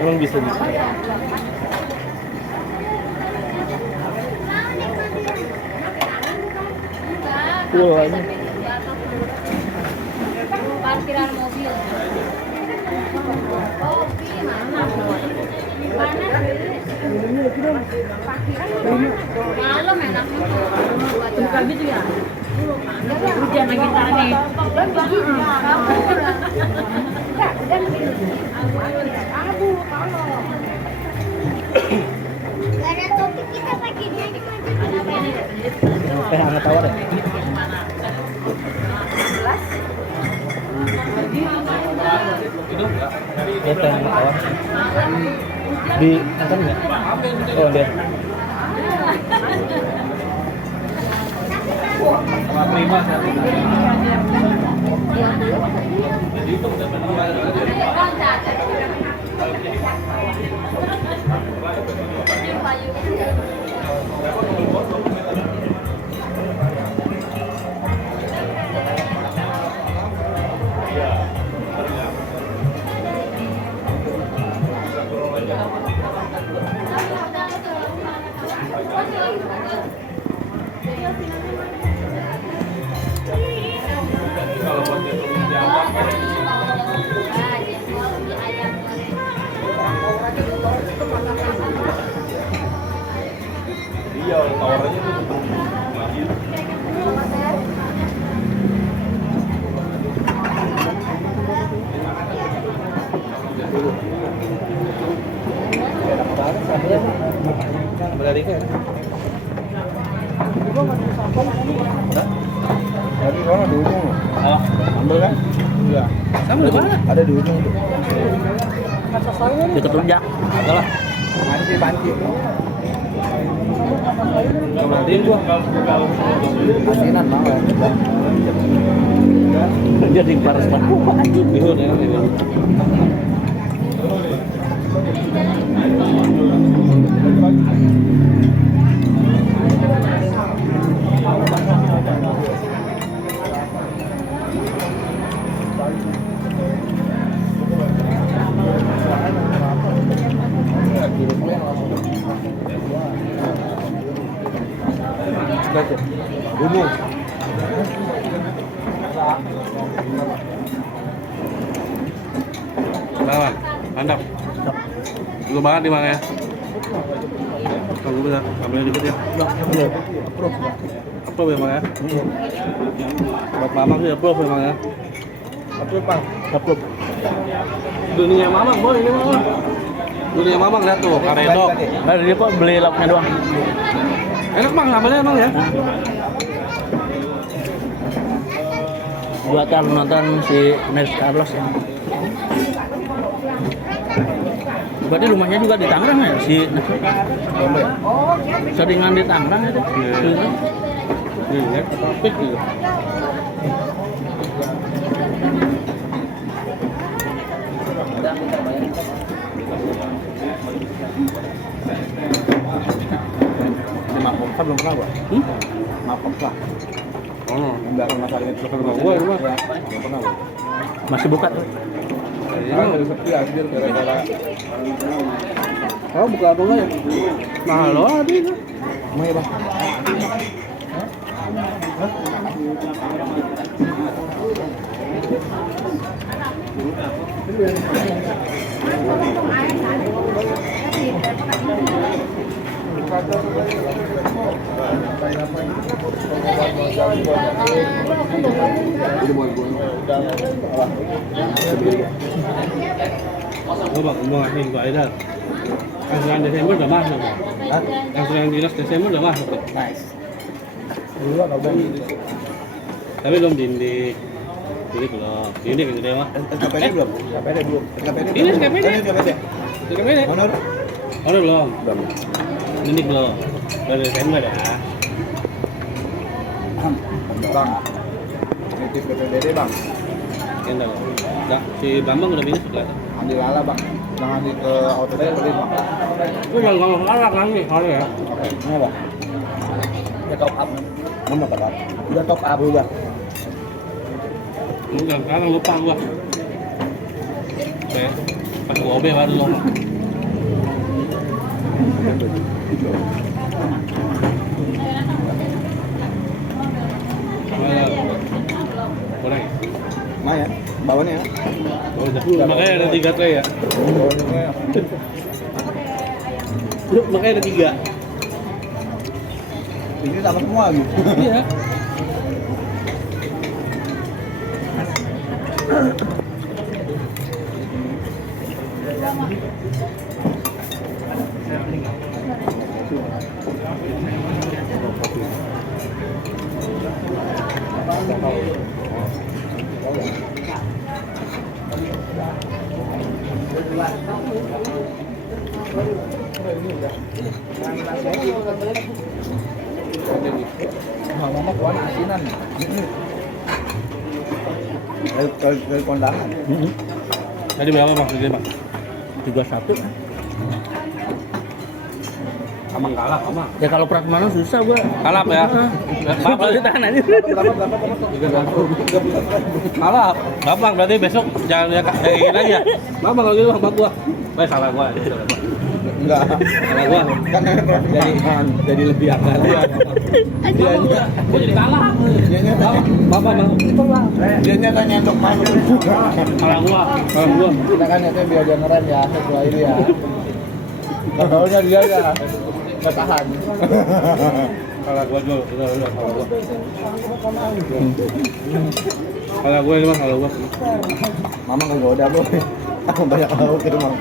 Emang bisa. Ini. Parkiran mobil. Oh, mana? Malam enaknya buat gitu ya. Hujan lagi tadi. Gak ada topik kita pakai di Hangat tawar ya? Ya, teh hangat tawar. Di atas nggak? Oh, dia. Iya, tawarannya tuh Berarti kan? Tadi mana di ujung? Oh, Ambil kan? Iya. sama di mana? Ada di ujung tuh. Dekat rujak. Ada lah. Panci. Nantiin gua. Asinan banget. Jadi paras banget. Anjing bihun ya, bihun. Sudah tuh. Bunuh. Lawan, mantap. Belum banget di mana ya? Tunggu bisa, ambil dikit ya. Apa memang ya? Buat mamang sih apa memang ya? Apa Bang? Apa? Dunia mamang boy ini mamang. Dunia mamang lihat tuh, karedok. Dia kok beli lauknya doang. Enak bang, sambalnya emang ya? Buat kalau nonton si Nels Carlos ya. Berarti rumahnya juga di Tangerang ya si Bombe. seringan di Tangerang itu. Iya. Iya, topik gitu. Mapoksa belum pernah gua. Mapoksa. Oh, Yang belakang masalah itu. Belakang rumah gua, rumah. Ya, belum pernah gua. Masih buka tuh. Sekarang dari sepi anjir gara-gara oh buka apa enggak ya? Mahal loh ada itu. emang ya Bang. Oh bang, mau ngasih gua Aida. Angsuran Desember udah masuk. Hah? Angsuran dinas Desember udah masuk. Nice. Dulu kan udah Tapi belum dindik. Ini belum. Dindik yang gede mah. SKPD belum? SKPD belum. SKPD. Ini SKPD. Ini SKPD. SKPD. Honor? Oh belum. Belum. Dindik belum. Dari Desember ya. Bang. Nitip PPDD Bang. Kena. Dah, si Bambang udah minus kelihatan. Ambil lala Bang. Jangan di ke auto saya beli Bang. Lu jangan ngomong kalah lagi, hari ya. Oke. Ini Bang. Udah top up. Mana top up? Udah top up udah. Lu jangan kalah lupa gua. Oke. Pas gua OB baru lo. Kurang. Lumayan. Bawahnya ya. Oh, makanya ada 3 tray ya. Bawahnya. Makanya ada 3. Ini sama semua gitu. Iya. Mama kuah asinan. Dari kondangan. Tadi berapa Bang? Gede, Bang? 31 kan. Amang kalah, Amang. Ya kalau Prasmanan susah gua. Kalap ya. Bapak ditahan aja. Kalap. Gampang berarti besok jangan ya kayak gini lagi ya. Bang kalau gitu bang gua. Salah gua. Enggak. Salah gua. Kan jadi lebih akal ya. Dianya Gua jadi kalah. dianya Bapak bang. dianya kan nyendok maju. Salah gua. Kita kan nyatanya biar dia ngerem ya setelah ini ya. Kabelnya dia ya. Nggak tahan. Salah gua dulu. Salah gua. Salah gua ini mah salah gua. Mama nggak goda boy. Aku banyak lauk itu Bang.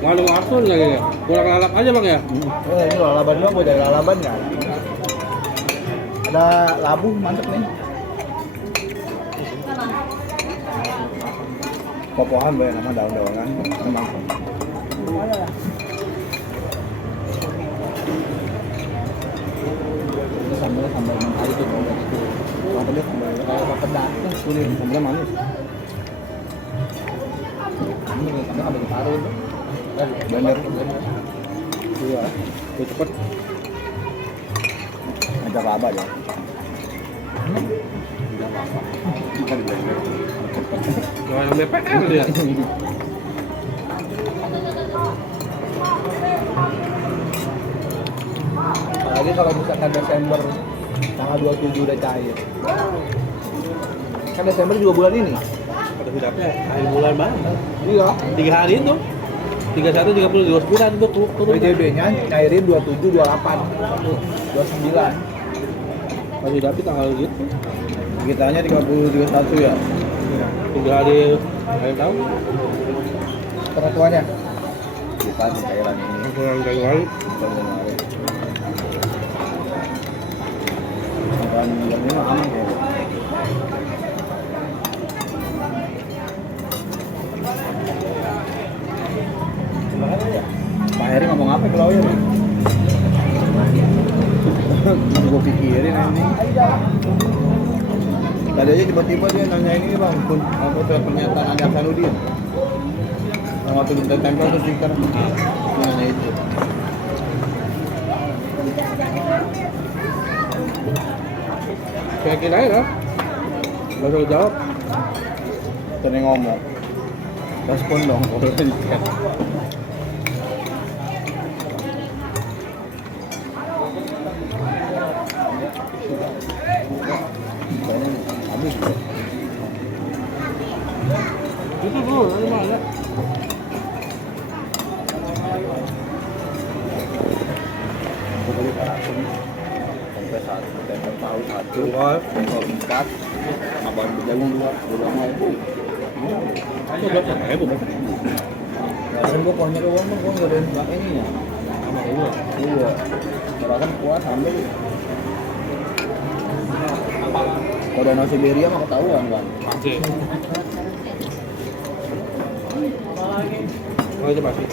Nggak ada ngasun lagi ya. Kurang lalap aja bang ya. Ini lalaban doang boy, dari lalaban kan. Ada labu mantep nih. Popohan boy nama daun-daunan. Memang. Ini sambal mentari tuh kalau itu. Sambal kayak pedas, kuning, sambalnya manis. Ini sampai ditaruh tuh. Blender. Iya, Gua cepet. ada laba ya. Bukan blender. Kalau yang BPR dia. Apalagi kalau misalkan Desember Tanggal 27 udah cair. Kan Desember juga bulan ini. Pada hidupnya akhir bulan banget. Iya. 3 hari itu. 31, 30, 29 itu turun. BJB-nya cairin 27, 28, 29. Masih dapet tanggal gitu. Kitanya 30, 31 ya. 3 hari akhir tahun. Penentuannya? Bukan cairan ini. Kurang dari kali. Bukan bulan ini mah aman ya. Pak Heri ngomong apa ke lawyer? Gue pikirin ini. Tadi aja tiba-tiba dia nanya ini bang, aku surat pernyataan Andi Aksanudin. Yang waktu minta tempel tuh stiker, nanya itu. Kayak kira ya, nggak usah jawab. Tadi ngomong, respon dong kalau di chat. Habis. Itu dulu, nanti mana? Sampai satu, tempel tahu satu, Dua. tempel 4, abang berjagung 2, itu. Itu berapa ribu? Kan gua punya uang tuh, gua nggak ada yang ini ya. Sama gua. Iya. Kan kuat ambil. Kalau danau Siberia mah ketahuan kan. Oke. Oh itu pasti.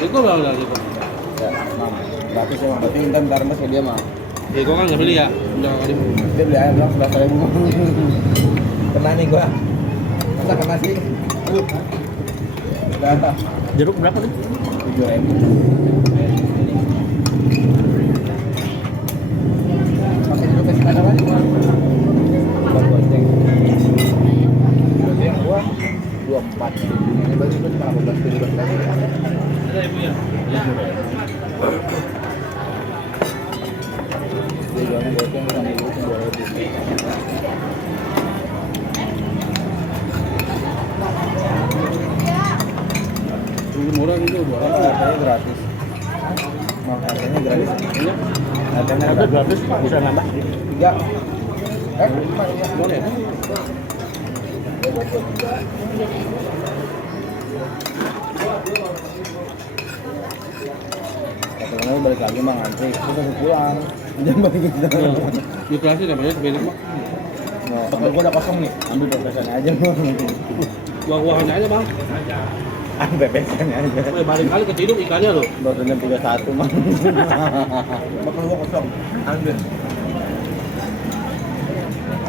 Itu berapa dari itu? Ya, mam. Tapi saya berarti intan karena saya dia mah. Ya gua kan nggak beli ya. Udah kali. Dia beli ayam bilang 11.000. Kena nih gua. Masa kena sih? Udah. Jeruk berapa tuh? 7.000. Pakai dulu ke sepeda lagi. Buat goceng. Berarti yang gua 24. Ini berarti gua cuma 18-17 lagi. Ada ibu ya? Dia jualnya goceng sama dulu 2.000. Lebih murah gitu, Harganya gratis. Harganya gratis. Iya. Harganya Ada gratis bisa nambah. 3. Boleh. Katanya balik lagi mah ngantri, terus aku pulang. Jangan balik kita. Di klasik namanya sebenarnya mah. Bakal gua udah kosong nih, ambil pepesannya aja. Buah-buahannya aja bang. Ambil pepesannya aja. Wih, balik kali keciduk ikannya loh. Baru jam 31 mah. Bakal gua kosong, ambil.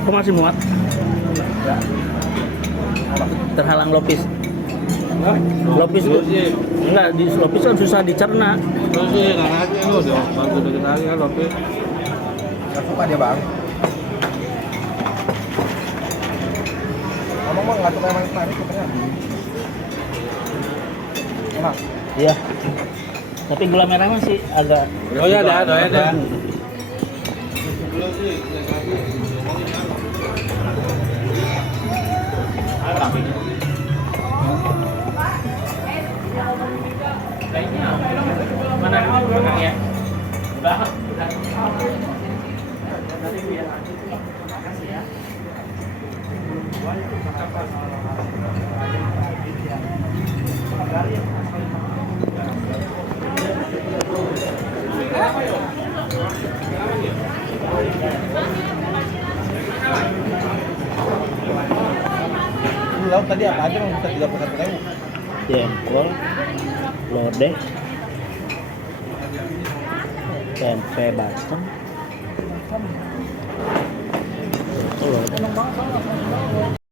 Aku masih muat. Ya. Terhalang lopis. Hah? Lopis Terus sih. enggak di lopis kan susah dicerna. Terus sih nggak ngerti lo dong. Bantu dari tadi kan Lopi. Gak suka dia bang. Ngomong mah nggak suka yang manis-manis sebenarnya. Enak. Iya. Tapi gula merah masih agak. Oh iya ada. Mana belakang ya? Udah. Lauk tadi apa aja bang? Bisa 31.000. Jengkol, lodeh, tempe bacem. Oh, lodeh.